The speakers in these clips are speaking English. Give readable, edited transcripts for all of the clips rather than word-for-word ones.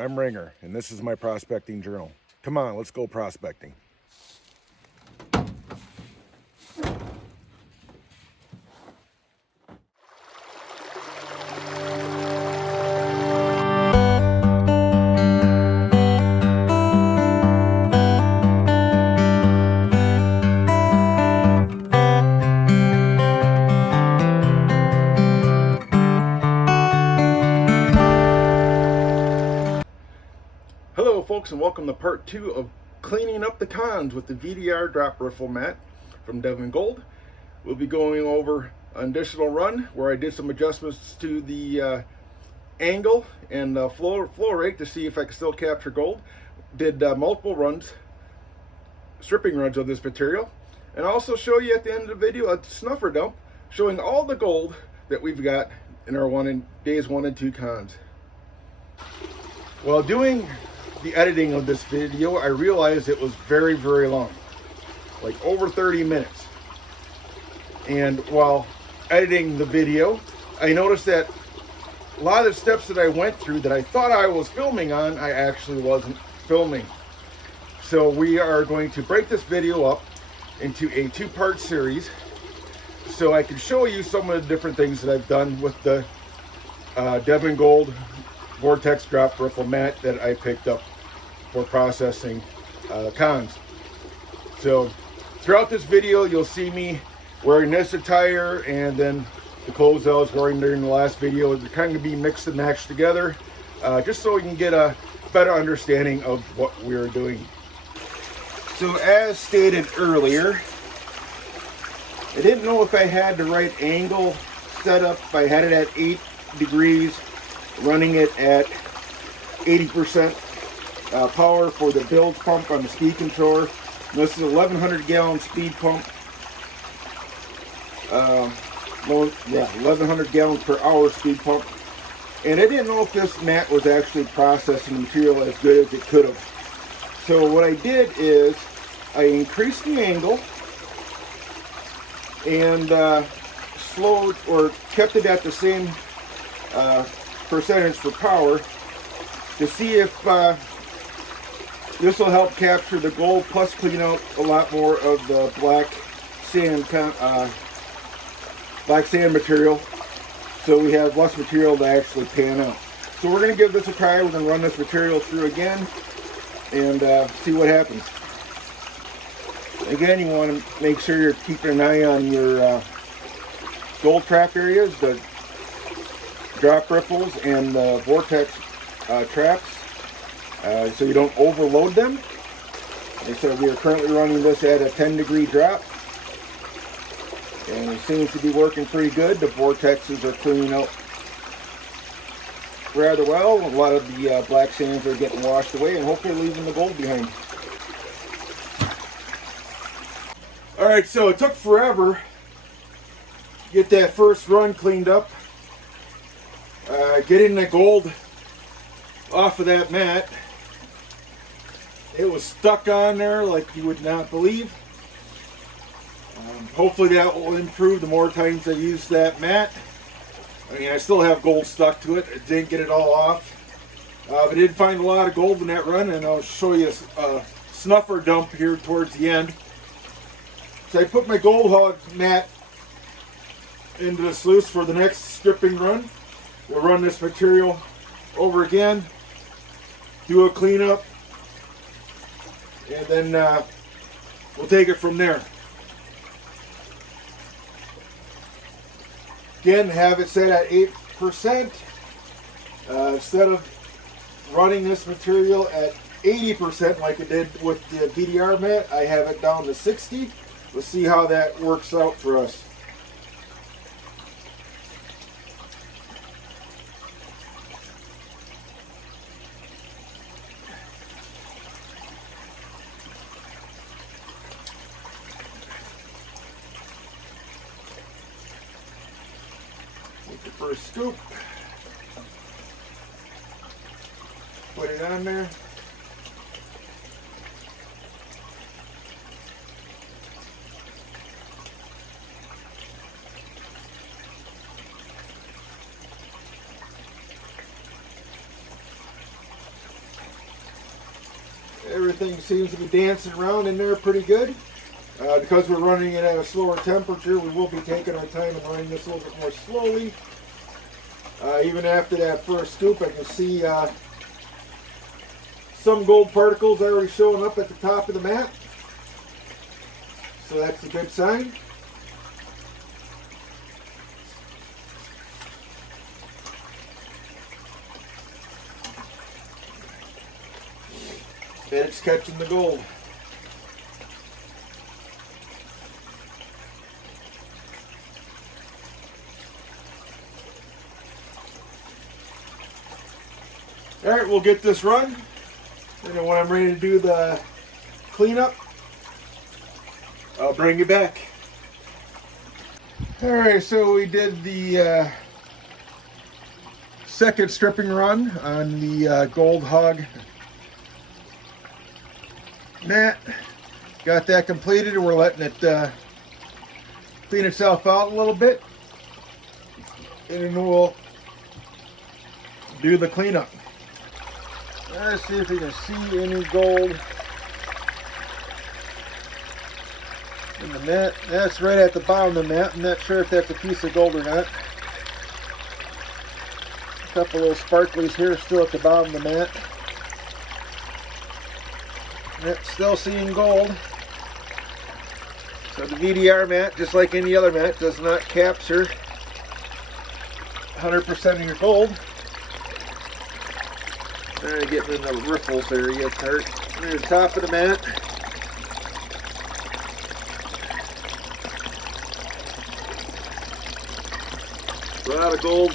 I'm Ringer, and this is my prospecting journal. Come on, let's go prospecting. Hello folks, and welcome to part 2 of cleaning up the cons with the VDR drop rifle mat from Devon Gold. We'll be going over an additional run where I did some adjustments to the angle and flow rate to see if I can still capture gold. Did multiple runs, stripping runs of this material, and I'll also show you at the end of the video a snuffer dump showing all the gold that we've got in our days 1 and 2 cons. While doing the editing of this video, I realized it was very long, like over 30 minutes. And while editing the video, I noticed that a lot of the steps that I went through that I thought I was filming on, I actually wasn't filming. So we are going to break this video up into a 2-part series so I can show you some of the different things that I've done with the Devon Gold Vortex drop rifle mat that I picked up for processing cons. So throughout this video, you'll see me wearing this attire, and then the clothes I was wearing during the last video. They're kind of be mixed and matched together, just so we can get a better understanding of what we're doing. So as stated earlier, I didn't know if I had the right angle set up. I had it at 8 degrees, running it at 80% power for the bilge pump on the speed controller. This is a 1100 gallon speed pump. 1100 gallons per hour speed pump. And I didn't know if this mat was actually processing the material as good as it could have. So what I did is I increased the angle and slowed or kept it at the same percentage for power to see if this will help capture the gold, plus clean out a lot more of the black sand material, so we have less material to actually pan out. So we're going to give this a try. We're going to run this material through again and see what happens. Again, you want to make sure you're keeping an eye on your gold trap areas, the drop riffles and the vortex traps, so you don't overload them. Like I said, we are currently running this at a 10-degree drop, and it seems to be working pretty good. The vortexes are cleaning out rather well. A lot of the black sands are getting washed away and hopefully leaving the gold behind. Alright, so it took forever to get that first run cleaned up. Getting the gold off of that mat. It was stuck on there like you would not believe. Hopefully that will improve the more times I use that mat. I mean, I still have gold stuck to it. I didn't get it all off. But I did find a lot of gold in that run, and I'll show you a snuffer dump here towards the end. So I put my gold Hogg mat into the sluice for the next stripping run. We'll run this material over again, do a cleanup, and then we'll take it from there. Again, have it set at 8%. Instead of running this material at 80% like I did with the VDR mat, I have it down to 60. Let's see how that works out for us. Take the first scoop, put it on there. Everything seems to be dancing around in there pretty good. Because we're running it at a slower temperature, we will be taking our time and running this a little bit more slowly. Even after that first scoop, I can see some gold particles already showing up at the top of the mat. So that's a good sign. And it's catching the gold. All right, we'll get this run, and then when I'm ready to do the cleanup, I'll bring you back. All right, so we did the second stripping run on the gold Hogg mat. Got that completed, and we're letting it clean itself out a little bit, and then we'll do the cleanup. Let's see if we can see any gold in the mat. That's right at the bottom of the mat. I'm not sure if that's a piece of gold or not. A couple little sparklies here still at the bottom of the mat. Yep, still seeing gold. So the VDR mat, just like any other mat, does not capture 100% of your gold. Trying to get in the ripples there, you get hurt. There's the top of the mat. A lot of gold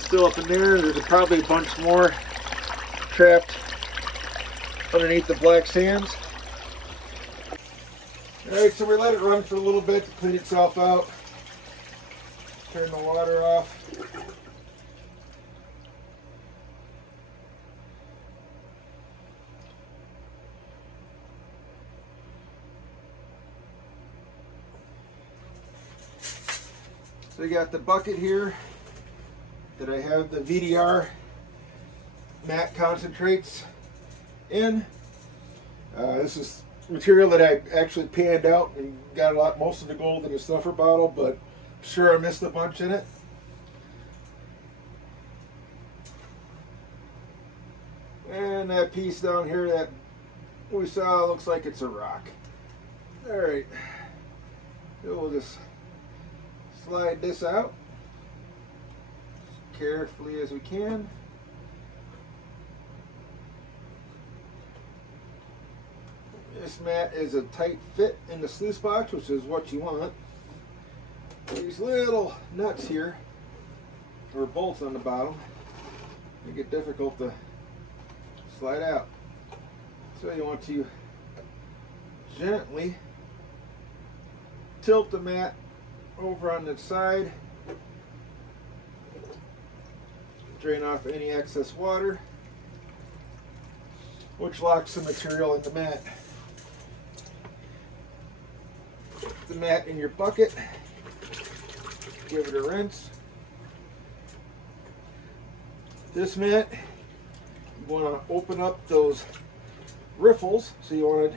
still up in there. There's probably a bunch more trapped underneath the black sands. Alright, so we let it run for a little bit to clean itself out. Turn the water off. So I got the bucket here that I have the VDR Mat concentrates in. This is material that I actually panned out and got most of the gold in the snuffer bottle, but I'm sure I missed a bunch in it. And that piece down here that we saw looks like it's a rock. All right, so we'll just slide this out as carefully as we can. This mat is a tight fit in the sluice box, which is what you want. These little nuts here, or bolts on the bottom, make it difficult to slide out. So you want to gently tilt the mat over on the side, drain off any excess water, which locks the material in the mat. Put the mat in your bucket, give it a rinse. This mat, you want to open up those riffles, so you wanted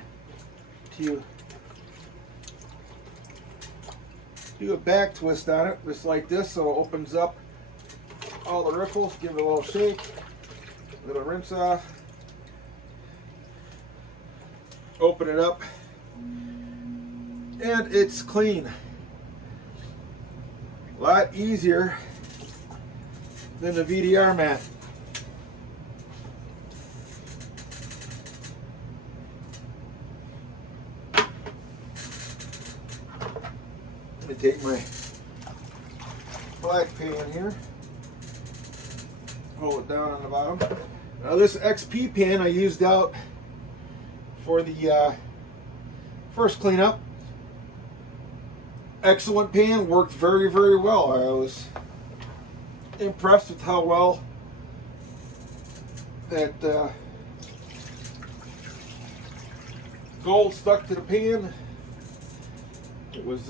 to do a back twist on it, just like this, so it opens up all the riffles. Give it a little shake, a little rinse off, open it up, and it's clean. A lot easier than the VDR mat. Let me take my black pan here, hold it down on the bottom. Now this XP pan I used out for the first cleanup. Excellent pan, worked very, very well. I was impressed with how well that gold stuck to the pan. It was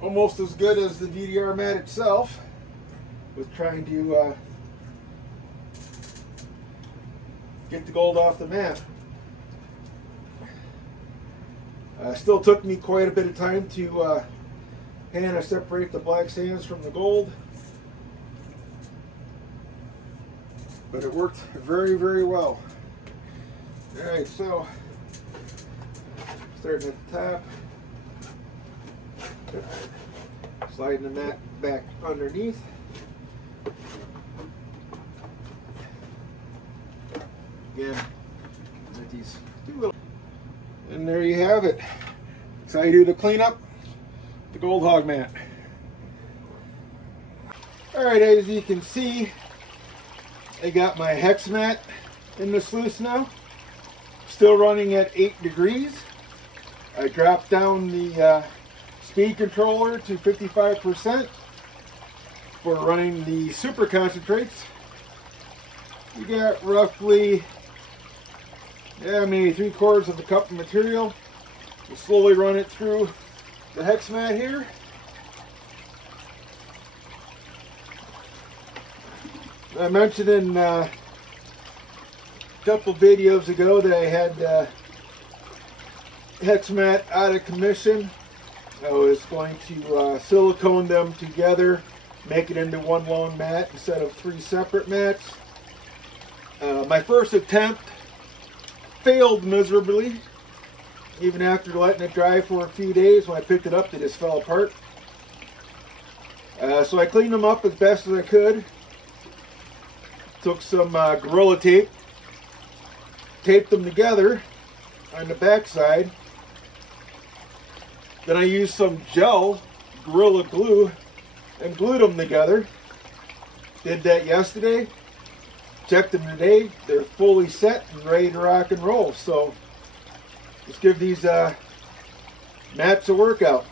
almost as good as the VDR mat itself, with trying to get the gold off the mat. Still took me quite a bit of time to hand separate the black sands from the gold, but it worked very, very well. Alright, so starting at the top, sliding the mat back underneath. Again, with these two little, and there you have it. That's how you do the cleanup, the gold hog mat. Alright, as you can see, I got my hex mat in the sluice now. Still running at 8 degrees. I dropped down the speed controller to 55% for running the super concentrates. You got roughly, maybe 3/4 of a cup of material. We'll slowly run it through the hex mat here. I mentioned in a couple videos ago that I had hex mat out of commission. I was going to silicone them together, make it into one long mat instead of 3 separate mats. My first attempt failed miserably. Even after letting it dry for a few days, when I picked it up, they just fell apart. So I cleaned them up as best as I could. Took some Gorilla tape, taped them together on the back side. Then I used some gel, Gorilla Glue, and glued them together. Did that yesterday. Checked them today. They're fully set and ready to rock and roll. So let's give these mats a workout.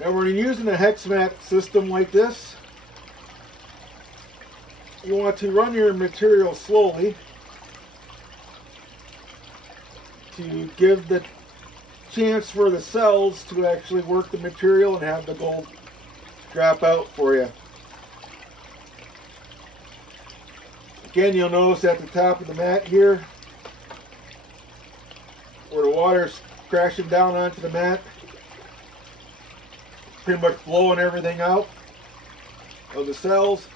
Now when you're using a hex mat system like this, you want to run your material slowly to give the chance for the cells to actually work the material and have the gold drop out for you. Again, you'll notice at the top of the mat here, where the water's crashing down onto the mat, pretty much blowing everything out of the cells.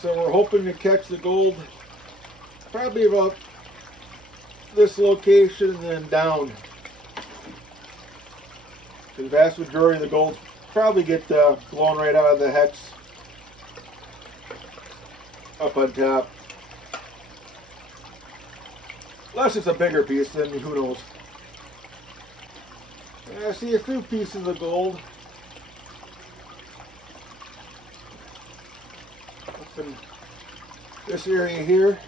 So we're hoping to catch the gold probably about this location and then down. The vast majority of the gold probably get blown right out of the hex up on top. Unless it's a bigger piece, then who knows. I see a few pieces of gold up in this area here.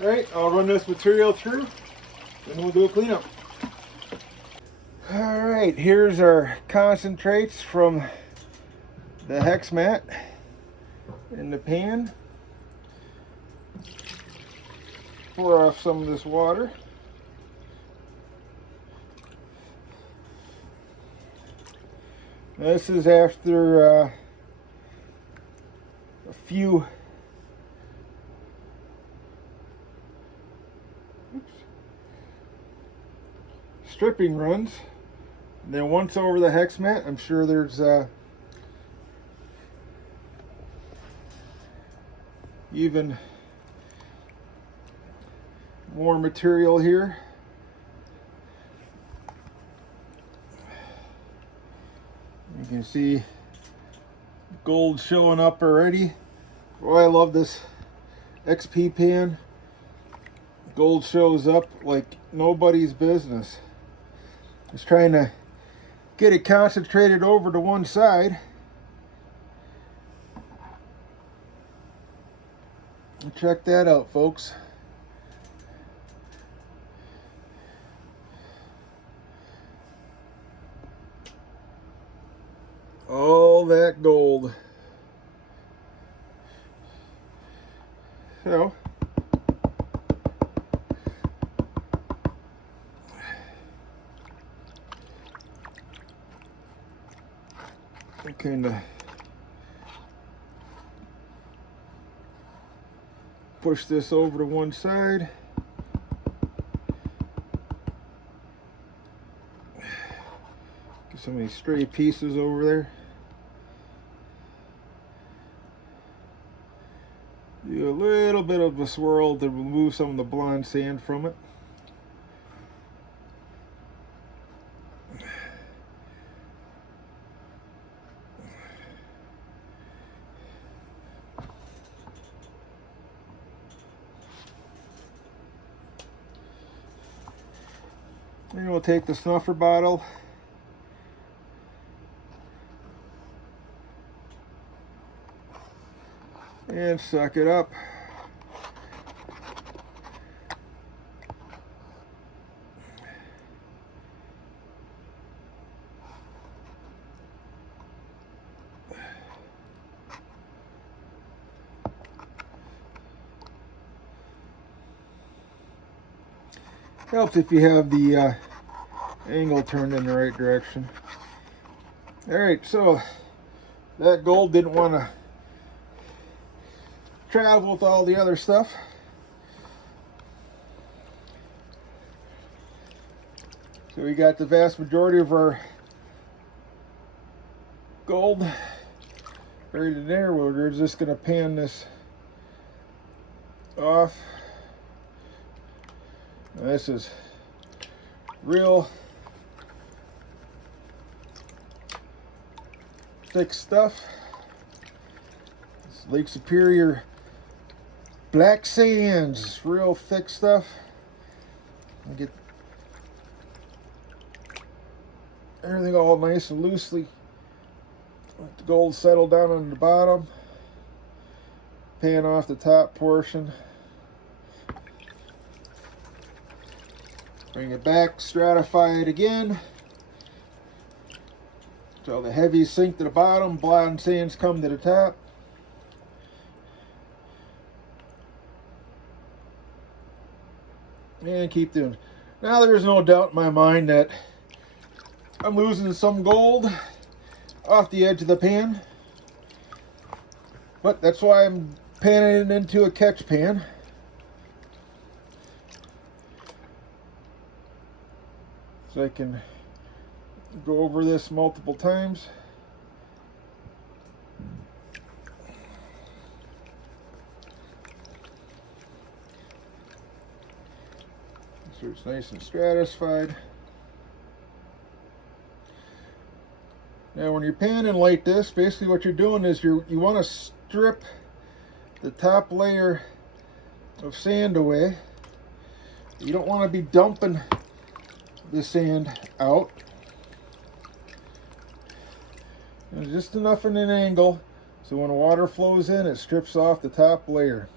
Alright, I'll run this material through and we'll do a cleanup. Alright, here's our concentrates from the hex mat in the pan. Pour off some of this water. This is after a few stripping runs. And then once over the hex mat, I'm sure there's even more material here. You can see gold showing up already. Oh, I love this XP pan. Gold shows up like nobody's business. Just trying to get it concentrated over to one side. Check that out, folks. So I kind of push this over to one side. Get some of these stray pieces over there. Do a little bit of a swirl to remove some of the blonde sand from it. And we'll take the snuffer bottle and suck it up. Helps if you have the angle turned in the right direction. Alright, so that gold didn't want to travel with all the other stuff. So we got the vast majority of our gold right in there. We're just going to pan this off. Now this is real thick stuff. It's Lake Superior black sands, real thick stuff. I'll get everything all nice and loosely. Let the gold settle down on the bottom. Pan off the top portion. Bring it back, stratify it again. So the heavies sink to the bottom, blonde sands come to the top. And keep doing. Now there's no doubt in my mind that I'm losing some gold off the edge of the pan. But that's why I'm panning it into a catch pan. So I can go over this multiple times. So it's nice and stratified. Now when you're panning like this, basically what you're doing is you want to strip the top layer of sand away. You don't want to be dumping the sand out. There's just enough in an angle so when the water flows in, it strips off the top layer.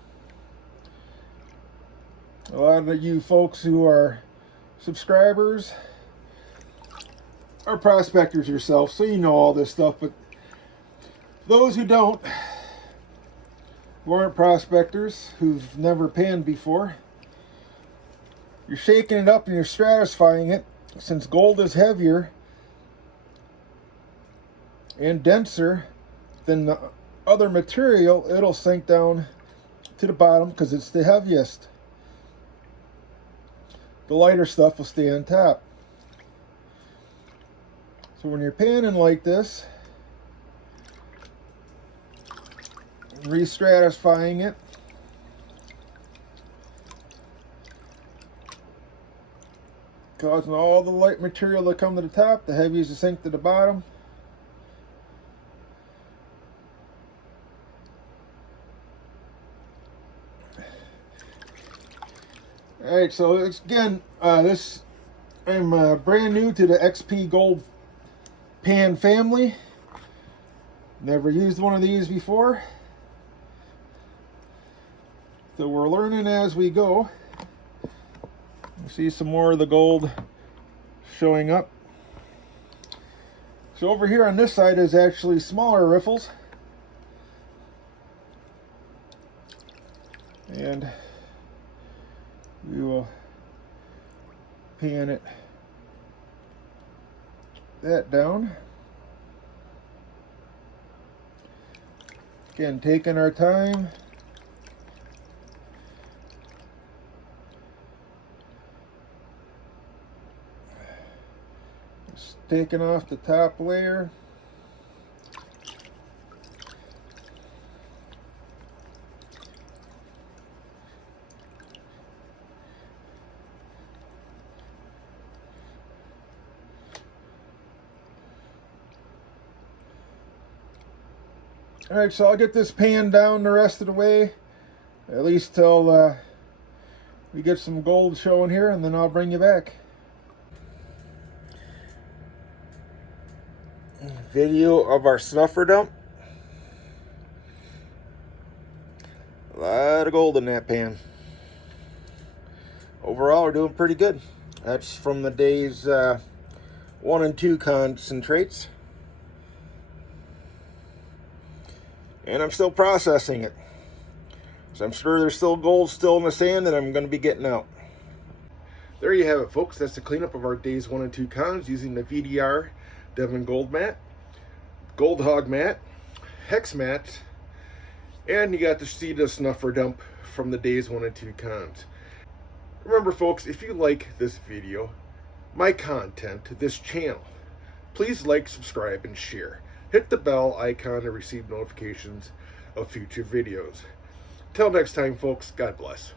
A lot of you folks who are subscribers are prospectors yourself, so you know all this stuff, but those who don't, who aren't prospectors, who've never panned before, you're shaking it up and you're stratifying it. Since gold is heavier and denser than the other material, it'll sink down to the bottom because it's the heaviest. The lighter stuff will stay on top. So when you're panning like this, re-stratifying it, causing all the light material to come to the top, the heavies to sink to the bottom. Alright, so it's, again, I'm brand new to the XP Gold pan family. Never used one of these before. So we're learning as we go. You see some more of the gold showing up. So over here on this side is actually smaller riffles. And we will pan it that down. Again, taking our time. Just taking off the top layer. Alright, so I'll get this pan down the rest of the way, at least till we get some gold showing here, and then I'll bring you back. Video of our snuffer dump. A lot of gold in that pan. Overall, we're doing pretty good. That's from the day's 1 and 2 concentrates. And I'm still processing it. So I'm sure there's still gold still in the sand that I'm going to be getting out. There you have it, folks. That's the cleanup of our days 1 and 2 cons using the VDR Devon Gold Mat, Gold Hogg Mat, Hex Mat, and you got to see the snuffer dump from the days 1 and 2 cons. Remember, folks, if you like this video, my content, this channel, please like, subscribe, and share. Hit the bell icon to receive notifications of future videos. Till next time, folks, God bless.